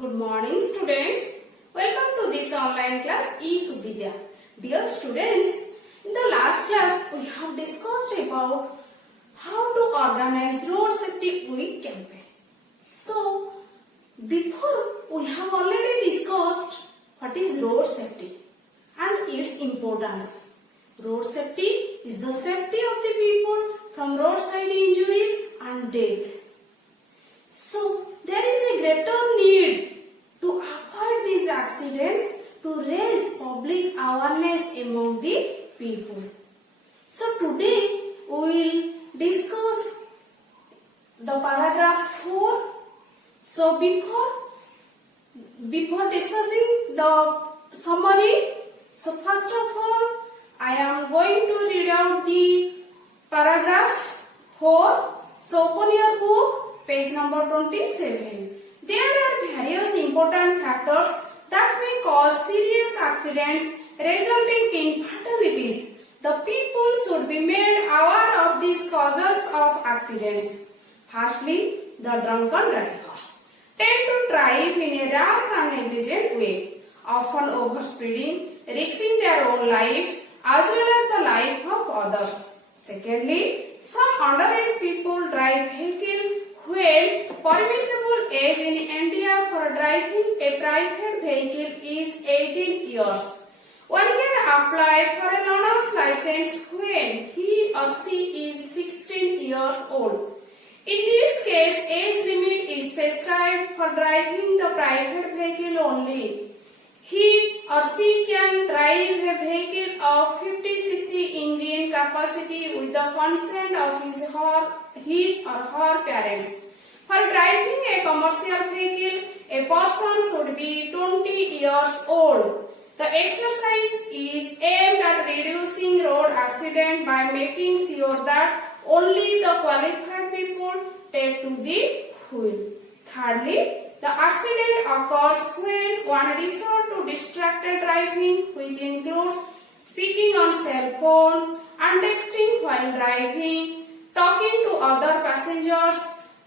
Good morning students. Welcome to this online class eSuvidya. Dear students, in the last class we have discussed about how to organize Road Safety Week campaign. So, before we have already discussed what is road safety and its importance. Road safety is the safety of the people from roadside injuries and death. So, there is a greater need to avoid these accidents to raise public awareness among the people. So, today we will discuss the paragraph 4. So, before discussing the summary, so first of all, I am going to read out the paragraph 4. So, open your book, page number 27. There are various important factors that may cause serious accidents resulting in fatalities. The people should be made aware of these causes of accidents. Firstly, the drunken drivers tend to drive in a rash and negligent way, often overspeeding, risking their own lives as well as the life of others. Secondly, some underage people drive vehicles when permissible age in India for driving a private vehicle is 18 years. One can apply for a learner's license when he or she is 16 years old. In this case, age limit is prescribed for driving the private vehicle only. He or she can drive a vehicle of 50 cc engine capacity with the consent of his or her parents. For driving a commercial vehicle, a person should be 20 years old. The exercise is aimed at reducing road accident by making sure that only the qualified people take to the wheel. Thirdly, the accident occurs when one resorts to distracted driving, which includes speaking on cell phones and texting while driving, talking to other passengers,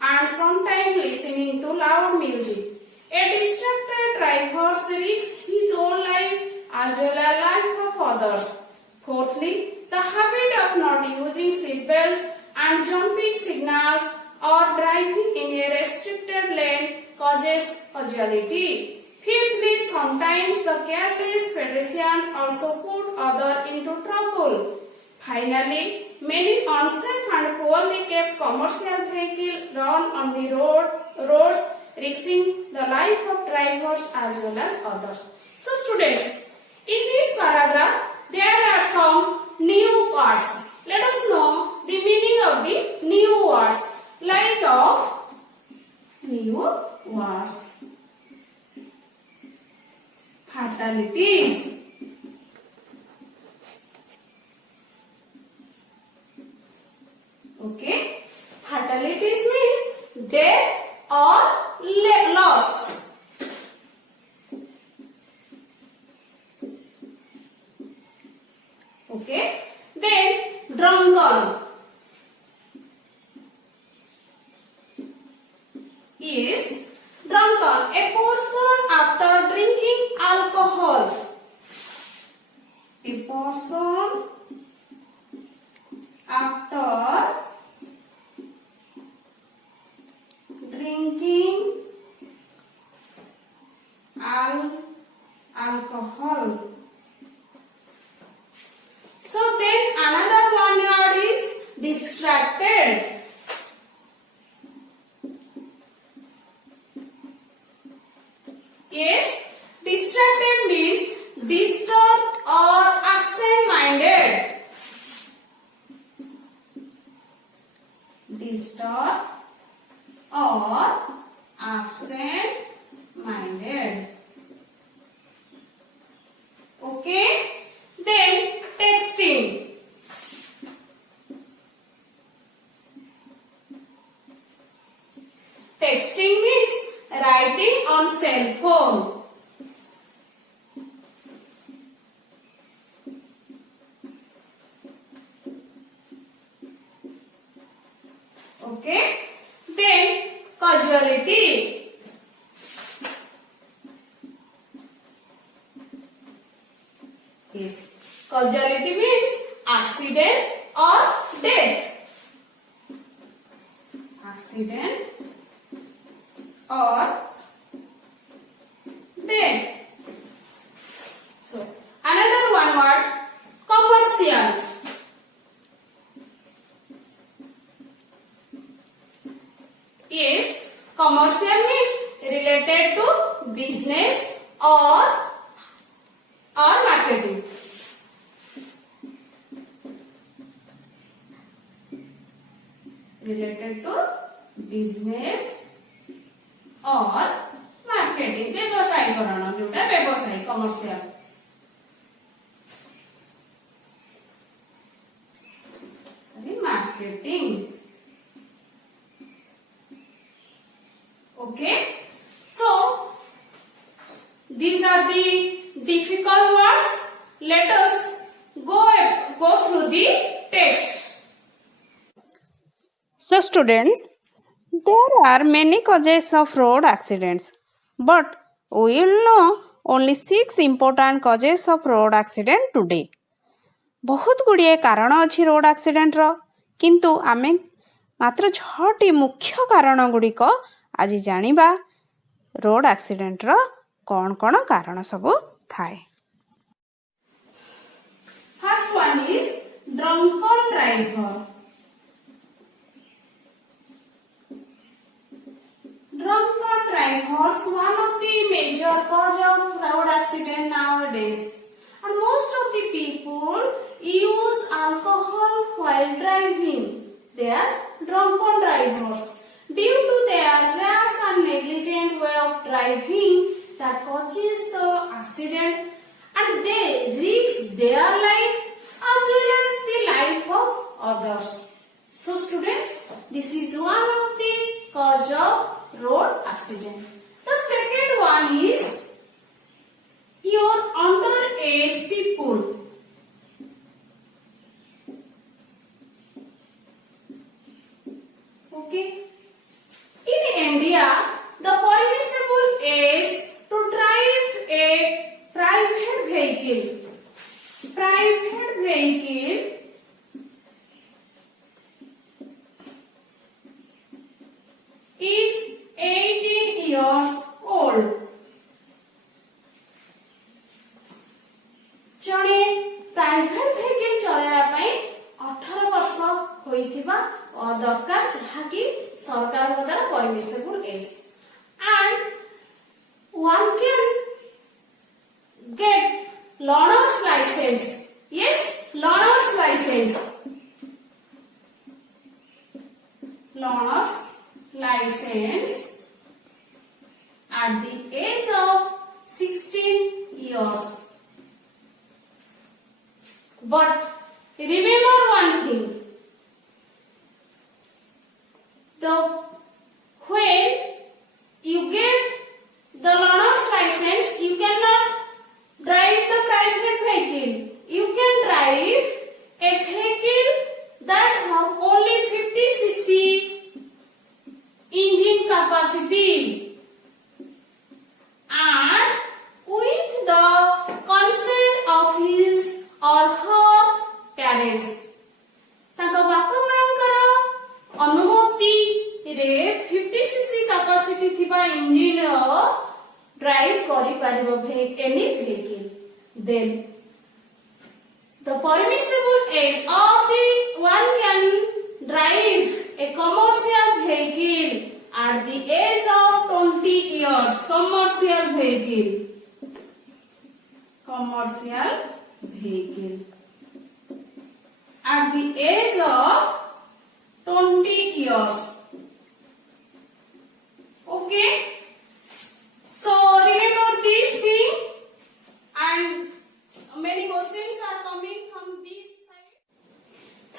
and sometimes listening to loud music. A distracted driver risks his own life as well as life of others. Fourthly, the habit of not using seatbelt and jumping signals or driving in a restricted lane causes causality. Fifthly, sometimes the careless pedestrian also put others into trouble. Finally, many unsafe and poorly kept commercial vehicles run on the roads, risking the life of drivers as well as others. So, students, in this paragraph, there are some new words. Let us know the meaning of the new words. Like of new words. Fatalities. Okay. Fatalities means death or loss. Okay. Then drunken is drunken, a person after drinking alcohol. A person after drinking alcohol. So then another one word is distracted. Yes, distracted means disturbed or absent-minded. Disturbed or absent-minded. Okay, then texting. Texting means writing on cell phone. Okay. Then causality. accident or death. Accident or death. So another one word, commercial. Yes, commercial means related to business or marketing. Related to business or marketing. व्यवसायीकरण जोटा व्यवसाय commercial. Marketing. Okay, so these are the difficult words. Let us go through the text. So students, there are many causes of road accidents, but we will know only 6 important causes of road accident today. बहुत गुड़िए कारण अच्छी road accident रो, किंतु आमे मात्र 6टी मुख्य कारण गुड़िक आज जानिबा road accident रो कौन कौन कारण सब थाए. First one is drunken driver. Drunken drivers, one of the major cause of road accident nowadays. And most of the people use alcohol while driving. They are drunken drivers. Due to their rash and negligent way of driving, that causes the accident and they risk their life as well as the life of others. So students, this is one of the cause of road accident. The second one is your underage people. Okay. In India, the permissible age to drive a private vehicle is 18 years old. जड़े private vehicle चलाया पाई 18 वर्ष होइथिबा दरकार जहाकी सरकार द्वारा permissible age and one can get learner's license. Yes, learner's license at the age of 16 years. But remember one thing, when you get the learner's license, you cannot drive the private vehicle. You can drive a vehicle that have only 50 cc engine capacity and with the consent of his or her parents. ताका बापा मांकर अनुमति रे 50 cc capacity थिबा engine रो drive करि परिबो any vehicle. Then the permissible age of the one can drive a commercial vehicle at the age of 20 years. Commercial vehicle at the age of 20 years. Okay, so remember this thing, and many questions are coming from this side.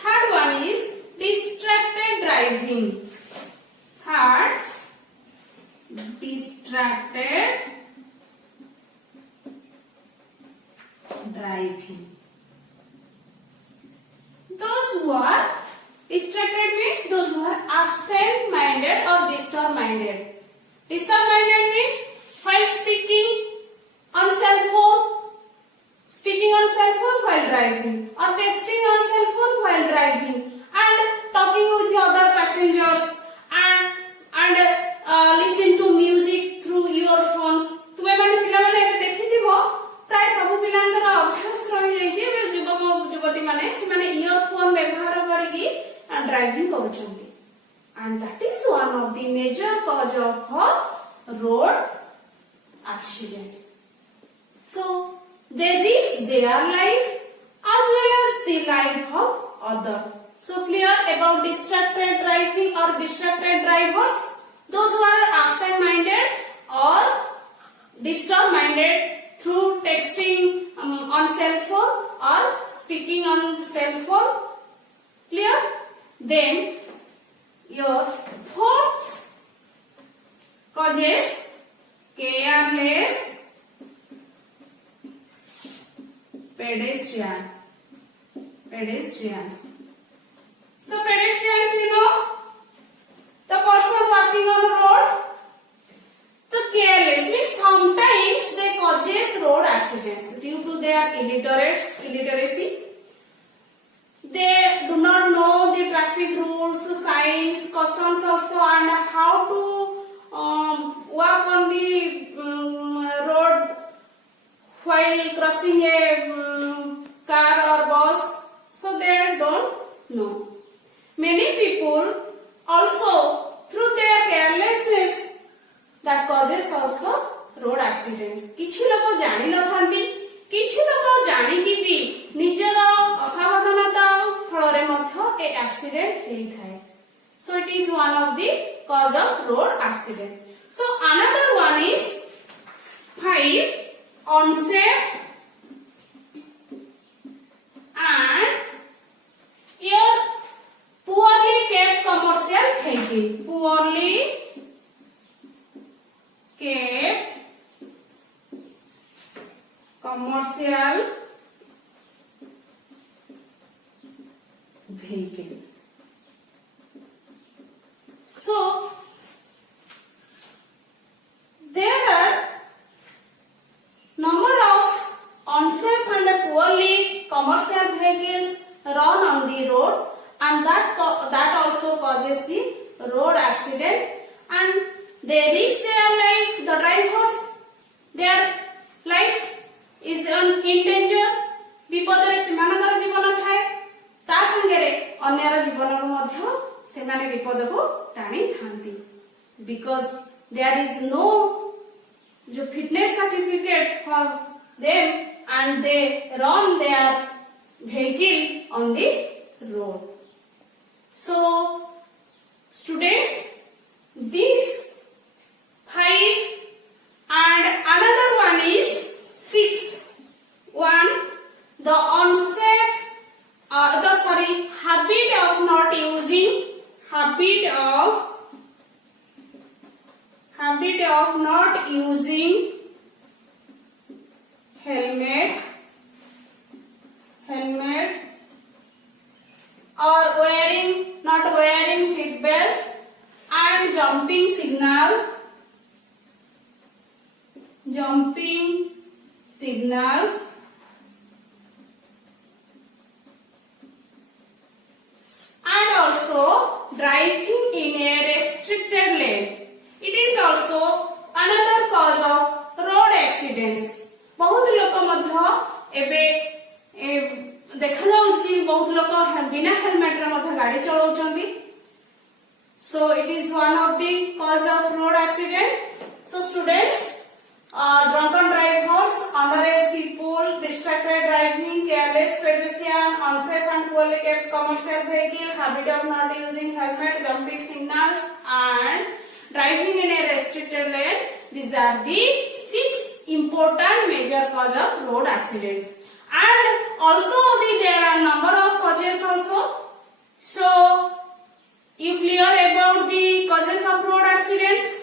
Third one is distracted driving. Third, distracted driving. Those who are distracted means those who are absent-minded or disturb-minded. Disturb-minded means while speaking on cell phone while driving, or texting on cell phone driving କରୁଛନ୍ତି, and that is one of the major cause of road accidents. So they risk their life as well as the life of other. So clear about distracted driving or distracted drivers? Those who are absent-minded or disturb-minded through texting on cell phone or speaking on cell phone. Clear? Then your fourth causes careless pedestrians. So pedestrians, the person walking on road, the careless means sometimes they causes road accidents due to their illiteracy. They do not know the traffic rules, signs, cautions also, and how to walk on the road while crossing a car or bus. So they don't know. Many people also through their carelessness that causes also road accidents. किछि लोक जानि नथांती, किछि लोक जानिकी भी निजर असावधानता फलरे मध्य ए accident हेई थाए. So it is one of the cause of road accident. So another one is 5 unsafe and your poorly kept commercial vehicle. Poorly kept commercial vehicle. So there are number of unsafe and poorly commercial vehicles run on the road, and that also causes the road accident, and they risk their life. The drivers, their life is in danger. विपदरे सेमानकर जीवन थाए, ता संगेरे अन्यर जीवन को मध्य सेमाने विपद को टाणी थांती, because there is no जो fitness certificate for them, and they run their vehicle on the road. So students, these 5 and another one is 6. One, the unsafe, habit of not using, habit of not using helmet or not wearing seat belts, and jumping signals, and also driving in a restricted lane. It is also another cause of road accidents. बहुत लोक मध्य एबे देखा जाउची बहुत लोक बिना helmet रे मध्य गाड़ी चलाउचंदी. So it is one of the cause of road accident. So students, drunken drivers, underage people, distracted driving, careless pedestrian, unsafe and poorly kept commercial vehicle, habit of not using helmet, jumping signals, and driving in a restricted lane. These are the 6 important major cause of road accidents. And also there are number of causes also. So you clear about the causes of road accidents?